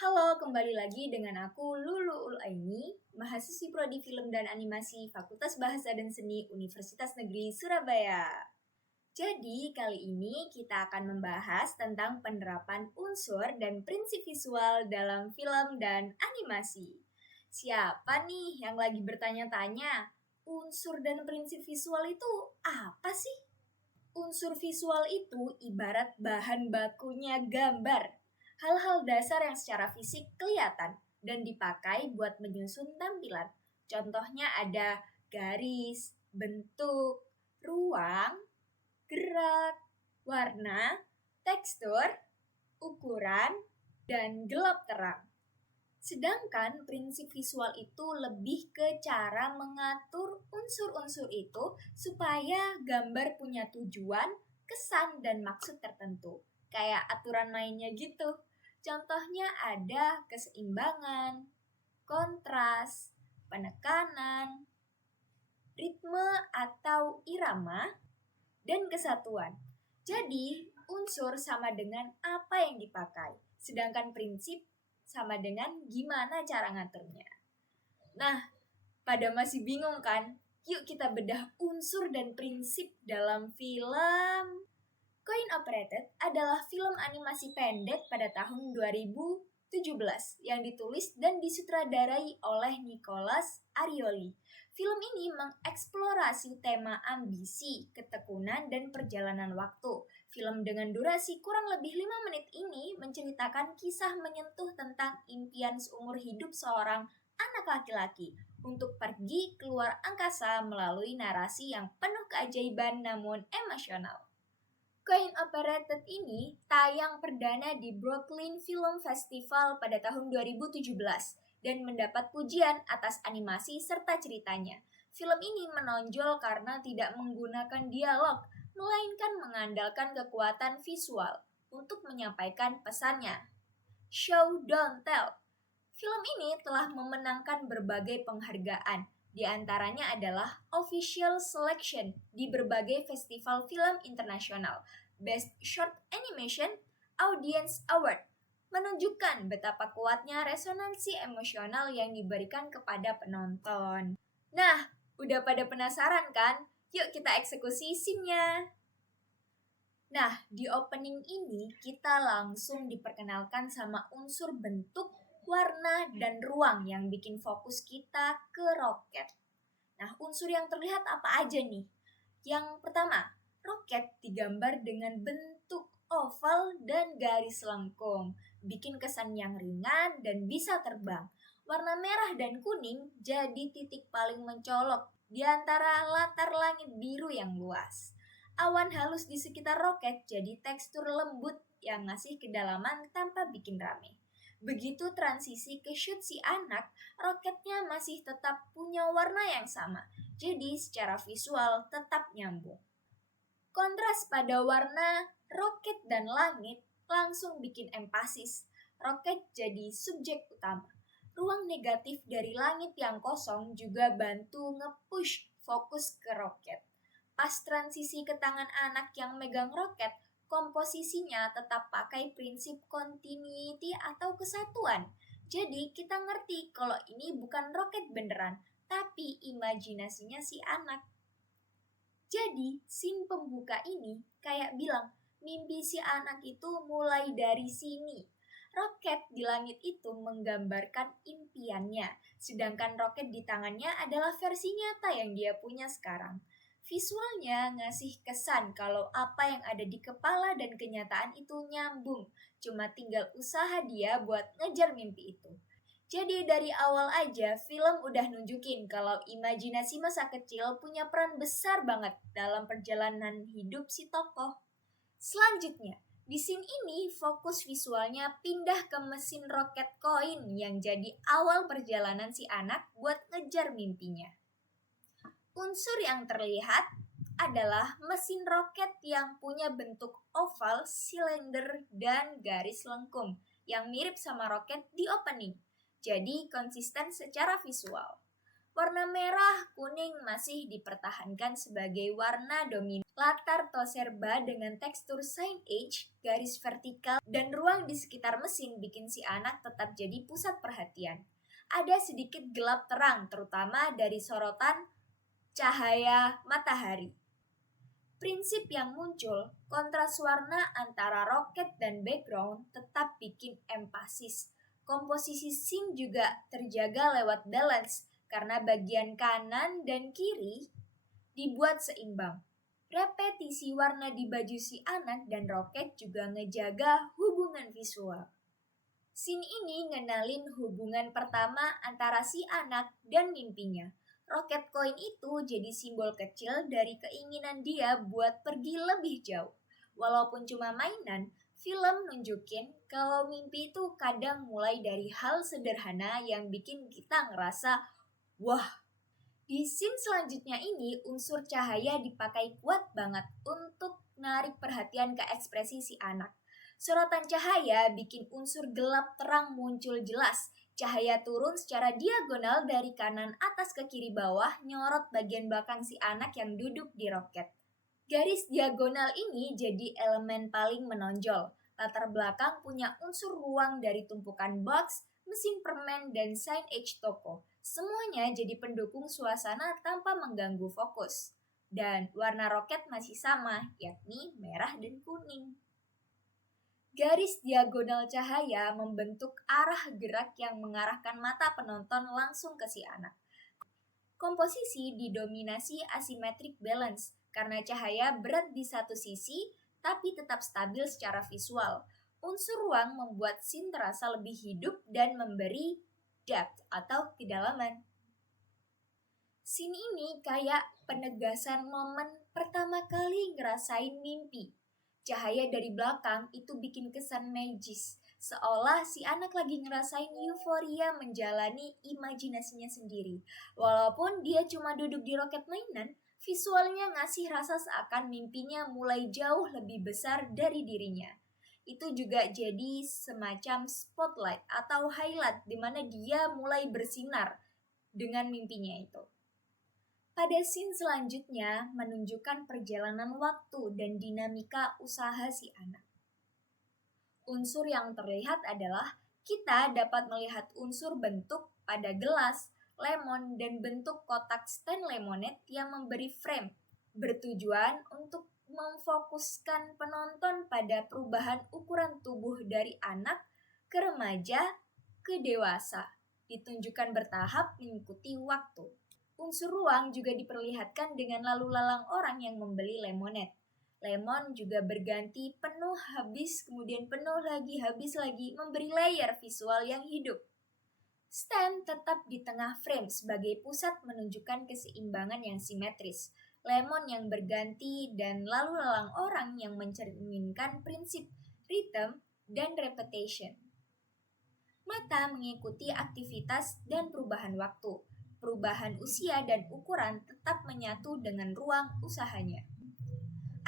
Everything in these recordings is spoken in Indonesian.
Halo, kembali lagi dengan aku Lulu Ulaini, mahasiswi Prodi Film dan Animasi Fakultas Bahasa dan Seni Universitas Negeri Surabaya. Jadi, kali ini kita akan membahas tentang penerapan unsur dan prinsip visual dalam film dan animasi. Siapa nih yang lagi bertanya-tanya, unsur dan prinsip visual itu apa sih? Unsur visual itu ibarat bahan bakunya gambar. Hal-hal dasar yang secara fisik kelihatan dan dipakai buat menyusun tampilan. Contohnya ada garis, bentuk, ruang, gerak, warna, tekstur, ukuran, dan gelap terang. Sedangkan prinsip visual itu lebih ke cara mengatur unsur-unsur itu supaya gambar punya tujuan, kesan, dan maksud tertentu. Kayak aturan mainnya gitu. Contohnya ada keseimbangan, kontras, penekanan, ritme atau irama, dan kesatuan. Jadi, unsur sama dengan apa yang dipakai, sedangkan prinsip sama dengan gimana cara ngaturnya. Nah, pada masih bingung kan? Yuk kita bedah unsur dan prinsip dalam film. Coin Operated adalah film animasi pendek pada tahun 2017 yang ditulis dan disutradarai oleh Nicholas Arioli. Film ini mengeksplorasi tema ambisi, ketekunan, dan perjalanan waktu. Film dengan durasi kurang lebih 5 menit ini menceritakan kisah menyentuh tentang impian seumur hidup seorang anak laki-laki untuk pergi keluar angkasa melalui narasi yang penuh keajaiban namun emosional. Coin Operated ini tayang perdana di Brooklyn Film Festival pada tahun 2017 dan mendapat pujian atas animasi serta ceritanya. Film ini menonjol karena tidak menggunakan dialog, melainkan mengandalkan kekuatan visual untuk menyampaikan pesannya. Show Don't Tell. Film ini telah memenangkan berbagai penghargaan. Di antaranya adalah Official Selection di berbagai festival film internasional, Best Short Animation, Audience Award, menunjukkan betapa kuatnya resonansi emosional yang diberikan kepada penonton. Nah, udah pada penasaran kan? Yuk kita eksekusi scene-nya. Nah, di opening ini kita langsung diperkenalkan sama unsur bentuk, warna, dan ruang yang bikin fokus kita ke roket. Nah, unsur yang terlihat apa aja nih? Yang pertama, roket digambar dengan bentuk oval dan garis lengkung, bikin kesan yang ringan dan bisa terbang. Warna merah dan kuning jadi titik paling mencolok di antara latar langit biru yang luas. Awan halus di sekitar roket jadi tekstur lembut yang ngasih kedalaman tanpa bikin rame. Begitu transisi ke shoot si anak, roketnya masih tetap punya warna yang sama, jadi secara visual tetap nyambung. Kontras pada warna roket dan langit langsung bikin empasis. Roket jadi subjek utama. Ruang negatif dari langit yang kosong juga bantu nge-push fokus ke roket. Pas transisi ke tangan anak yang megang roket, komposisinya tetap pakai prinsip continuity atau kesatuan. Jadi kita ngerti kalau ini bukan roket beneran, tapi imajinasinya si anak. Jadi scene pembuka ini kayak bilang, mimpi si anak itu mulai dari sini. Roket di langit itu menggambarkan impiannya, sedangkan roket di tangannya adalah versi nyata yang dia punya sekarang. Visualnya ngasih kesan kalau apa yang ada di kepala dan kenyataan itu nyambung, cuma tinggal usaha dia buat ngejar mimpi itu. Jadi dari awal aja film udah nunjukin kalau imajinasi masa kecil punya peran besar banget dalam perjalanan hidup si tokoh. Selanjutnya, di scene ini fokus visualnya pindah ke mesin roket koin yang jadi awal perjalanan si anak buat ngejar mimpinya. Unsur yang terlihat adalah mesin roket yang punya bentuk oval, silinder, dan garis lengkung yang mirip sama roket di opening. Jadi konsisten secara visual. Warna merah, kuning masih dipertahankan sebagai warna dominan. Latar toserba dengan tekstur signage, garis vertikal, dan ruang di sekitar mesin bikin si anak tetap jadi pusat perhatian. Ada sedikit gelap terang, terutama dari sorotan cahaya matahari. Prinsip yang muncul, kontras warna antara roket dan background tetap bikin empasis. Komposisi scene juga terjaga lewat balance, karena bagian kanan dan kiri dibuat seimbang. Repetisi warna di baju si anak dan roket juga ngejaga hubungan visual. Scene ini ngenalin hubungan pertama antara si anak dan mimpinya. Rocket Coin itu jadi simbol kecil dari keinginan dia buat pergi lebih jauh. Walaupun cuma mainan, film nunjukin kalau mimpi itu kadang mulai dari hal sederhana yang bikin kita ngerasa, wah. Di scene selanjutnya ini, unsur cahaya dipakai kuat banget untuk narik perhatian ke ekspresi si anak. Sorotan cahaya bikin unsur gelap terang muncul jelas. Cahaya turun secara diagonal dari kanan atas ke kiri bawah, nyorot bagian belakang si anak yang duduk di roket. Garis diagonal ini jadi elemen paling menonjol. Latar belakang punya unsur ruang dari tumpukan box, mesin permen, dan signage toko. Semuanya jadi pendukung suasana tanpa mengganggu fokus. Dan warna roket masih sama, yakni merah dan kuning. Garis diagonal cahaya membentuk arah gerak yang mengarahkan mata penonton langsung ke si anak. Komposisi didominasi asymmetric balance karena cahaya berat di satu sisi tapi tetap stabil secara visual. Unsur ruang membuat scene terasa lebih hidup dan memberi depth atau kedalaman. Scene ini kayak penegasan momen pertama kali ngerasain mimpi. Cahaya dari belakang itu bikin kesan magis, seolah si anak lagi ngerasain euforia menjalani imajinasinya sendiri. Walaupun dia cuma duduk di roket mainan, visualnya ngasih rasa seakan mimpinya mulai jauh lebih besar dari dirinya. Itu juga jadi semacam spotlight atau highlight di mana dia mulai bersinar dengan mimpinya itu. Pada scene selanjutnya menunjukkan perjalanan waktu dan dinamika usaha si anak. Unsur yang terlihat adalah kita dapat melihat unsur bentuk pada gelas, lemon, dan bentuk kotak stand lemonade yang memberi frame, bertujuan untuk memfokuskan penonton pada perubahan ukuran tubuh dari anak ke remaja ke dewasa, ditunjukkan bertahap mengikuti waktu. Unsur ruang juga diperlihatkan dengan lalu lalang orang yang membeli lemonade. Lemon juga berganti penuh habis, kemudian penuh lagi, habis lagi, memberi layer visual yang hidup. Stand tetap di tengah frame sebagai pusat menunjukkan keseimbangan yang simetris. Lemon yang berganti dan lalu lalang orang yang mencerminkan prinsip rhythm dan repetition. Mata mengikuti aktivitas dan perubahan waktu. Perubahan usia dan ukuran tetap menyatu dengan ruang usahanya.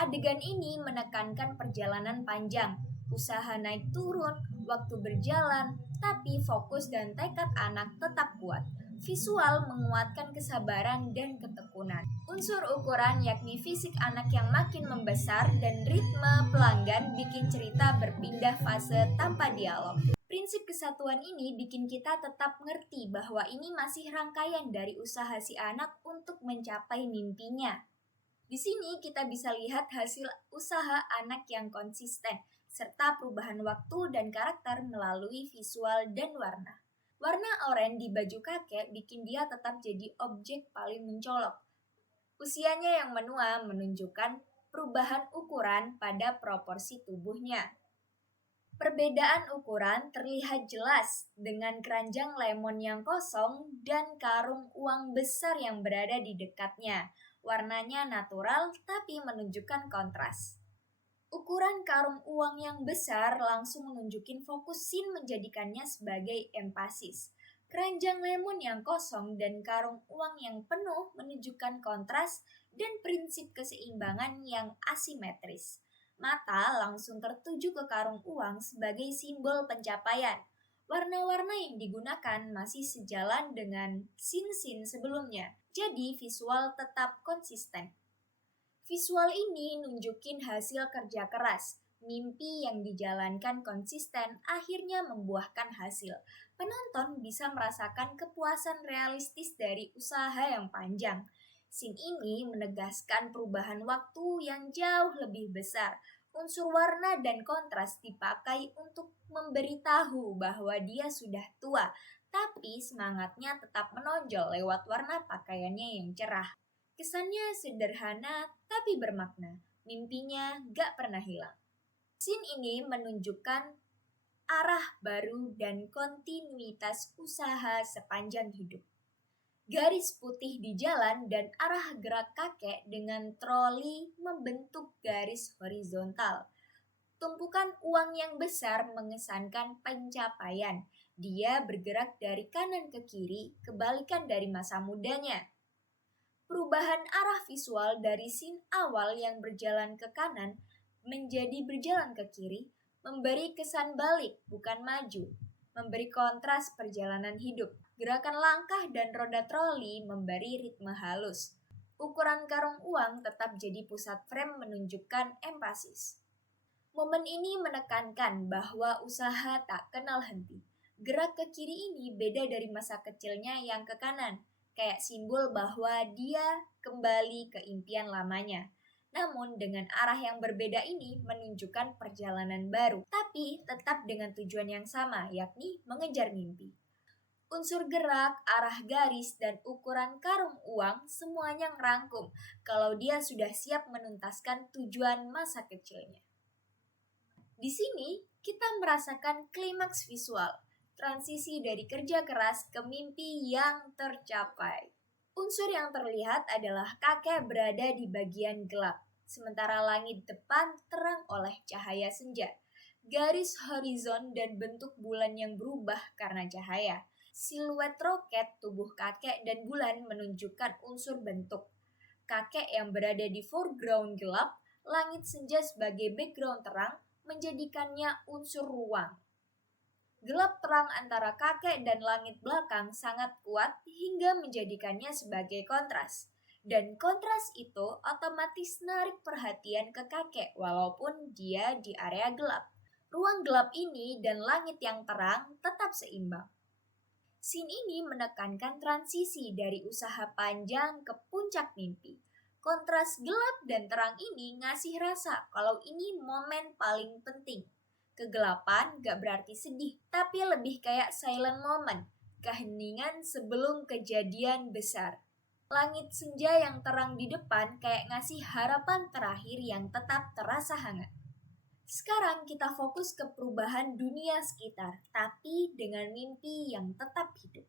Adegan ini menekankan perjalanan panjang, usaha naik turun, waktu berjalan, tapi fokus dan tekad anak tetap kuat. Visual menguatkan kesabaran dan ketekunan. Unsur ukuran yakni fisik anak yang makin membesar dan ritme pelanggan bikin cerita berpindah fase tanpa dialog. Prinsip kesatuan ini bikin kita tetap ngerti bahwa ini masih rangkaian dari usaha si anak untuk mencapai mimpinya. Di sini kita bisa lihat hasil usaha anak yang konsisten, serta perubahan waktu dan karakter melalui visual dan warna. Warna oranye di baju kakek bikin dia tetap jadi objek paling mencolok. Usianya yang menua menunjukkan perubahan ukuran pada proporsi tubuhnya. Perbedaan ukuran terlihat jelas dengan keranjang lemon yang kosong dan karung uang besar yang berada di dekatnya. Warnanya natural tapi menunjukkan kontras. Ukuran karung uang yang besar langsung menunjukin fokus scene menjadikannya sebagai empasis. Keranjang lemon yang kosong dan karung uang yang penuh menunjukkan kontras dan prinsip keseimbangan yang asimetris. Mata langsung tertuju ke karung uang sebagai simbol pencapaian. Warna-warna yang digunakan masih sejalan dengan scene-scene sebelumnya, jadi visual tetap konsisten. Visual ini nunjukin hasil kerja keras. Mimpi yang dijalankan konsisten akhirnya membuahkan hasil. Penonton bisa merasakan kepuasan realistis dari usaha yang panjang. Scene ini menegaskan perubahan waktu yang jauh lebih besar. Unsur warna dan kontras dipakai untuk memberitahu bahwa dia sudah tua, tapi semangatnya tetap menonjol lewat warna pakaiannya yang cerah. Kesannya sederhana tapi bermakna. Mimpinya gak pernah hilang. Scene ini menunjukkan arah baru dan kontinuitas usaha sepanjang hidup. Garis putih di jalan dan arah gerak kakek dengan troli membentuk garis horizontal. Tumpukan uang yang besar mengesankan pencapaian. Dia bergerak dari kanan ke kiri, kebalikan dari masa mudanya. Perubahan arah visual dari scene awal yang berjalan ke kanan menjadi berjalan ke kiri, memberi kesan balik, bukan maju, memberi kontras perjalanan hidup. Gerakan langkah dan roda troli memberi ritme halus. Ukuran karung uang tetap jadi pusat frame menunjukkan empasis. Momen ini menekankan bahwa usaha tak kenal henti. Gerak ke kiri ini beda dari masa kecilnya yang ke kanan, kayak simbol bahwa dia kembali ke impian lamanya. Namun dengan arah yang berbeda ini menunjukkan perjalanan baru, tapi tetap dengan tujuan yang sama, yakni mengejar mimpi. Unsur gerak, arah garis, dan ukuran karung uang semuanya ngerangkum kalau dia sudah siap menuntaskan tujuan masa kecilnya. Di sini kita merasakan klimaks visual, transisi dari kerja keras ke mimpi yang tercapai. Unsur yang terlihat adalah kakek berada di bagian gelap, sementara langit depan terang oleh cahaya senja. Garis horizon dan bentuk bulan yang berubah karena cahaya. Siluet roket, tubuh kakek, dan bulan menunjukkan unsur bentuk. Kakek yang berada di foreground gelap, langit senja sebagai background terang, menjadikannya unsur ruang. Gelap terang antara kakek dan langit belakang sangat kuat hingga menjadikannya sebagai kontras. Dan kontras itu otomatis menarik perhatian ke kakek walaupun dia di area gelap. Ruang gelap ini dan langit yang terang tetap seimbang. Scene ini menekankan transisi dari usaha panjang ke puncak mimpi. Kontras gelap dan terang ini ngasih rasa kalau ini momen paling penting. Kegelapan gak berarti sedih, tapi lebih kayak silent moment, keheningan sebelum kejadian besar. Langit senja yang terang di depan kayak ngasih harapan terakhir yang tetap terasa hangat. Sekarang kita fokus ke perubahan dunia sekitar, tapi dengan mimpi yang tetap hidup.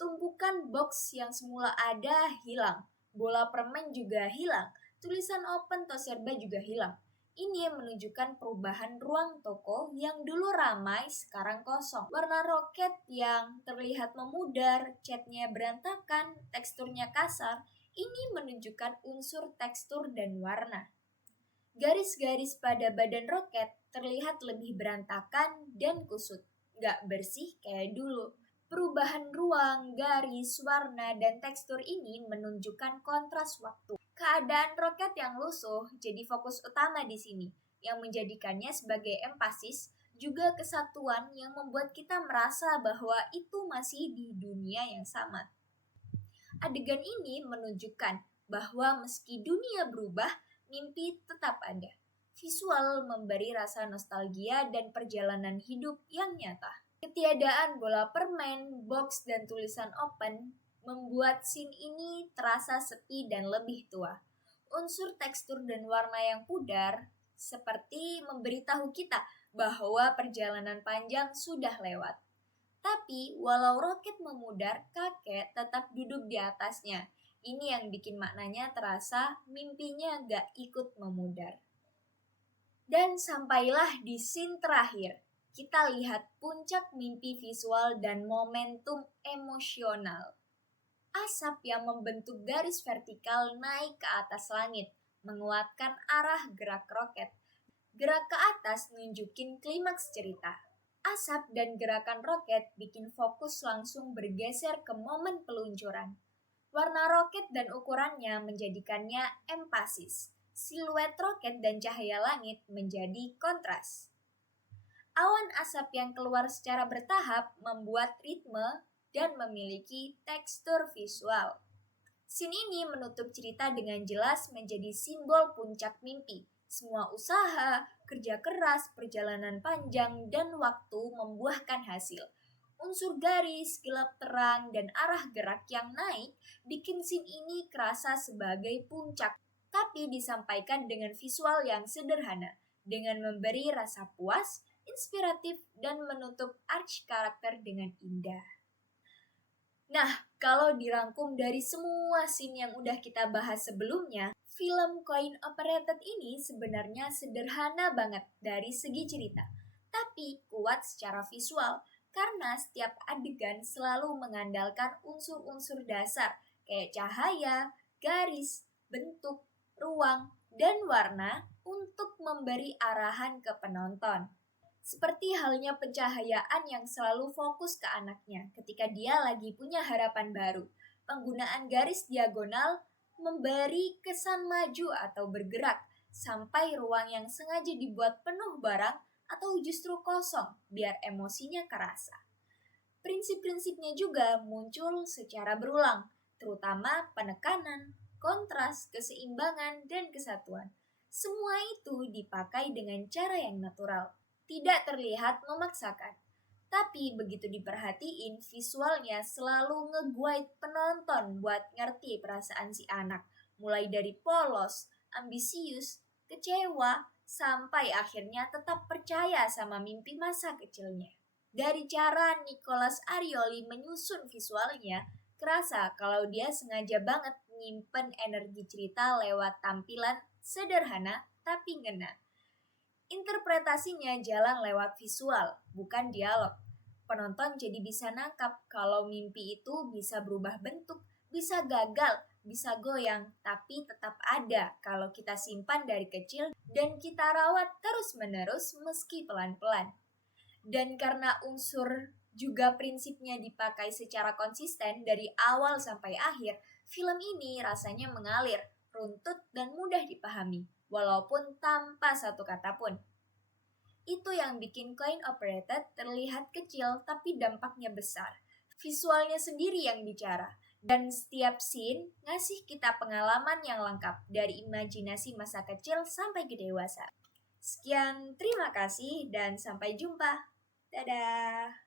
Tumpukan box yang semula ada hilang, bola permen juga hilang, tulisan open to serba juga hilang. Ini yang menunjukkan perubahan ruang toko yang dulu ramai sekarang kosong. Warna roket yang terlihat memudar, catnya berantakan, teksturnya kasar, ini menunjukkan unsur tekstur dan warna. Garis-garis pada badan roket terlihat lebih berantakan dan kusut, gak bersih kayak dulu. Perubahan ruang, garis, warna, dan tekstur ini menunjukkan kontras waktu. Keadaan roket yang lusuh jadi fokus utama di sini, yang menjadikannya sebagai empasis, juga kesatuan yang membuat kita merasa bahwa itu masih di dunia yang sama. Adegan ini menunjukkan bahwa meski dunia berubah, mimpi tetap ada. Visual memberi rasa nostalgia dan perjalanan hidup yang nyata. Ketiadaan bola permen, box, dan tulisan open membuat scene ini terasa sepi dan lebih tua. Unsur tekstur dan warna yang pudar seperti memberitahu kita bahwa perjalanan panjang sudah lewat. Tapi walau roket memudar, kakek tetap duduk di atasnya. Ini yang bikin maknanya terasa mimpinya gak ikut memudar. Dan sampailah di scene terakhir. Kita lihat puncak mimpi visual dan momentum emosional. Asap yang membentuk garis vertikal naik ke atas langit, menguatkan arah gerak roket. Gerak ke atas nunjukin klimaks cerita. Asap dan gerakan roket bikin fokus langsung bergeser ke momen peluncuran. Warna roket dan ukurannya menjadikannya empasis. Siluet roket dan cahaya langit menjadi kontras. Awan asap yang keluar secara bertahap membuat ritme dan memiliki tekstur visual. Scene ini menutup cerita dengan jelas menjadi simbol puncak mimpi. Semua usaha, kerja keras, perjalanan panjang, dan waktu membuahkan hasil. Unsur garis, gelap terang, dan arah gerak yang naik bikin scene ini kerasa sebagai puncak, tapi disampaikan dengan visual yang sederhana, dengan memberi rasa puas, inspiratif, dan menutup arch karakter dengan indah. Nah, kalau dirangkum dari semua scene yang udah kita bahas sebelumnya, film Coin Operated ini sebenarnya sederhana banget dari segi cerita, tapi kuat secara visual karena setiap adegan selalu mengandalkan unsur-unsur dasar kayak cahaya, garis, bentuk, ruang, dan warna untuk memberi arahan ke penonton. Seperti halnya pencahayaan yang selalu fokus ke anaknya ketika dia lagi punya harapan baru. Penggunaan garis diagonal memberi kesan maju atau bergerak sampai ruang yang sengaja dibuat penuh barang atau justru kosong biar emosinya kerasa. Prinsip-prinsipnya juga muncul secara berulang, terutama penekanan, kontras, keseimbangan, dan kesatuan. Semua itu dipakai dengan cara yang natural, tidak terlihat memaksakan. Tapi begitu diperhatiin, visualnya selalu nge-guide penonton buat ngerti perasaan si anak. Mulai dari polos, ambisius, kecewa, sampai akhirnya tetap percaya sama mimpi masa kecilnya. Dari cara Nicholas Arioli menyusun visualnya, kerasa kalau dia sengaja banget nyimpen energi cerita lewat tampilan sederhana tapi ngena. Interpretasinya jalan lewat visual, bukan dialog. Penonton jadi bisa nangkap kalau mimpi itu bisa berubah bentuk, bisa gagal, bisa goyang, tapi tetap ada kalau kita simpan dari kecil dan kita rawat terus-menerus meski pelan-pelan. Dan karena unsur juga prinsipnya dipakai secara konsisten dari awal sampai akhir, film ini rasanya mengalir, runtut, dan mudah dipahami, walaupun tanpa satu kata pun. Itu yang bikin Coin Operated terlihat kecil tapi dampaknya besar. Visualnya sendiri yang bicara, dan setiap scene ngasih kita pengalaman yang lengkap dari imajinasi masa kecil sampai ke dewasa. Sekian, terima kasih dan sampai jumpa. Dadah!